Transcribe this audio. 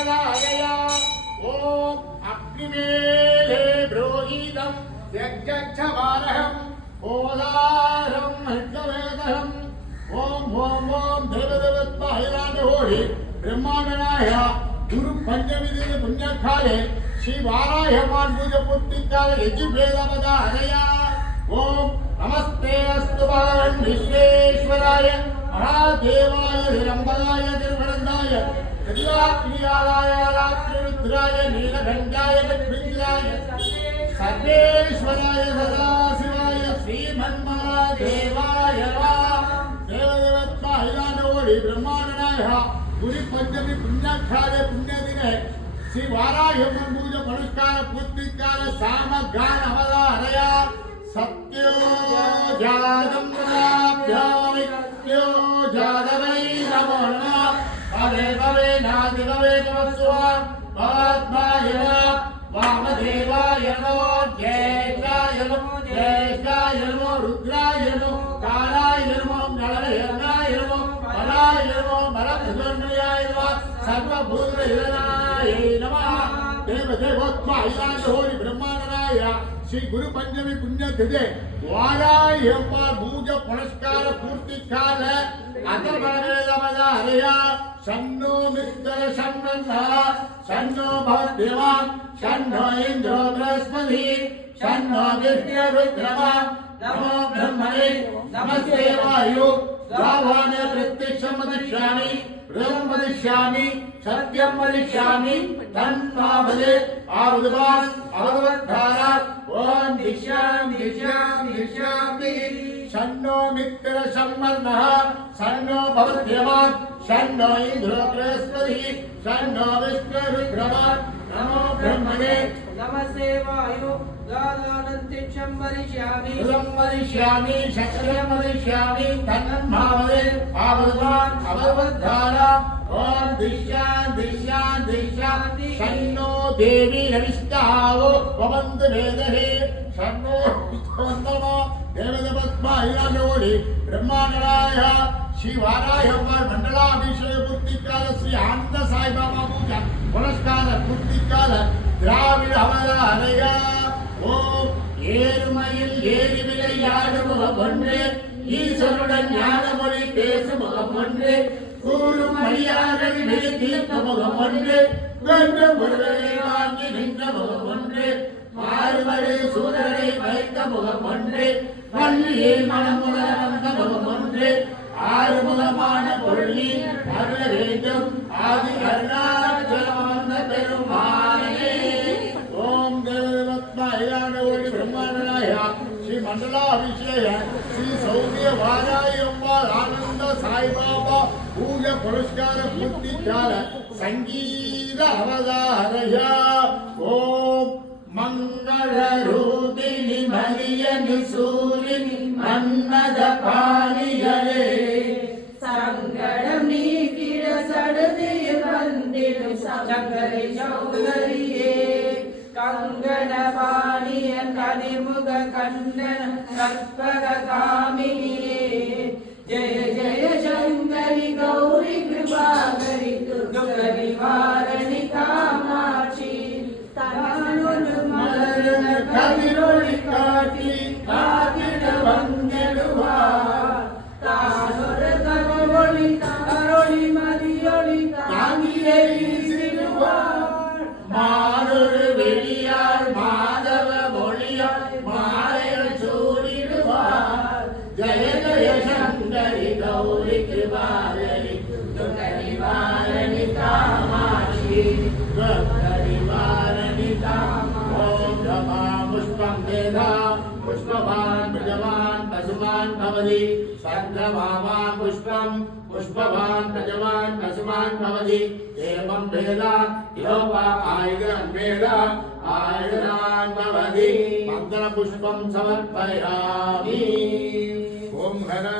नमदायया ओम अग्निमेले ब्रोहितं यज्ञच्छवारहं ओदारं हृदवेदहं ओम ओम ओम देवदेवत्महिलानहोहि ब्रह्मांडनाय गुरु पंचमी दिन पुण्यकाले श्री वाराह्यमान पूजा पूर्तिकाले यजुर्वेदमदायया ओम नमस्ते अस्तु भगवन् विश्वेश्वराय महादेवाय हिरण्मयाय निर्मलनाय त्रिलोक्याय रात्रिरुद्राय नीलकण्ठाय मृत्युञ्जयाय सर्वेश्वराय सदाशिवाय श्रीमन्महादेवाय देवदेवत्महिलानहोहि ब्रह्मांडनाय गुरु पंचमी पुण्यकाले पुण्यदिने श्री वाराह्यमान पूजा पुनस्कार पूर्तिकाल सामगान अवधारया सत्यो जातं प्रदाभ्यामि सत्यो जातवै नमो नमः भवे भवे नादि भवे नमस्वा महात्माय वामदेवाय नमो ज्येष्ठाय नमो रुद्राय नमो कालाय नमो नलयनाय नमो बलाय नमो बलभद्रयाय नमः सर्वभूतहिरणाय नमः देवदेवोत्महिलानहोहि ब्रह्मांडनाय श्री गुरु पंचमी पुण्यतिथि वाराह्यमान पूजा पुनस्कार पूर्तिकाल अथर्ववेदमदाहरया शन्नो मित्रः शन्नः शन्नो भवद्देवान् शन्नो इन्द्रो बृहस्पतिः शन्नो विष्णुरुद्रमः नमो ब्रह्मणे नमस्ते वायु गावान प्रत्यक्षं वदिष्यामि ऋतं वदिष्यामि सत्यं वदिष्यामि तन्मावदे आवदवान् अवदवद्धारा ओम दिशां दिशां दिशामि शन्नो मित्रः सम्मर्णः शन्नो भवद्देवान् शन्नो इन्द्रो बृहस्पतिः शन्नो विष्णुरुद्रमः नमो ब्रह्मणे नमस्ते वायु गादानन्तिक्षं वदिष्यामि ऋतं वदिष्यामि सत्यं वदिष्यामि तन्मावदे आवदवान् अवदवद्धारा ओम दिशां दिशां दिशां शन्नो देवी रविष्टावो भवन्तु वेदहे शन्नो विष्णुवन्दनमो देवदेवत्महिलानहोहि ब्रह्मांडनाय श्री वाराह्यमान मंडलाभिषेक पूर्तिकाल श्री आनंद साई बाबा पूजा पुनस्कार पूर्तिकाल द्राविड अवधारया ओम ஏறுமையில் ஏறி விளையாடு முகம் ஒன்று ஈஸ்வருடன் ஞானமொழி பேசும் முகம் ஒன்று கூறும் மரியாதை தீர்த்த முகம் ஒன்று வென்று ஒருவரை வாங்கி நின்ற முகம் ஒன்று மாறுவரை சூதரை வைத்த முகம் ஒன்று பள்ளியை மனமுறை வந்த முகம் ஒன்று ஆறுமுகமான பொருளி அருள வேண்டும் ஆதி அருணாச்சலமான பெருமானே ஓம் தேவदेवत्महिलानहोहि ब्रह्मांडनाय श्री मंडलाभिषेक श्री सौम्य वाराह्यमान आनंद साई बाबा पूजा पुरस्कार पूर्तिकाल संगीत अवधारया ओम मंगलरूपिणि मलियनि सूरिणि मन्मद पाणियरे சங்கடம் நீக்கிட சடுதியில் வந்திடும் சங்கரி சௌந்தரியே கங்கண பாணிய கனிமுக கண்டன கற்பக காமினியே ஜெய ஜெய சங்கரி கௌரி கிருபாகரி துர்க நிவாரணி காமாட்சி தானொரு மலருன கதிரொளி காட்டி காத்திட வந்திடுவார் தானொரு கருவொளி கருளி மதியொளி தாங்கியை சிறுவார் மாறொரு வெளியார் மாதவ மொழியார் மாலைகள் சூடிடுவார் ஜெய ஜெய சங்கரி கௌரி கிருபாகரி துர்க நிவாரணி காமாட்சி துர்க நிவாரணி ஓம் ரமா புஷ்பம் வேதா पुष्पवान् प्रजवान् पशुमान् भवति सर्वभावा पुष्पं पुष्पवान् प्रजवान् पशुमान् भवति एवं वेदा योपा आयुधान् वेदा आयुधान् भवति मन्त्रपुष्पं समर्पयामि ओम गणा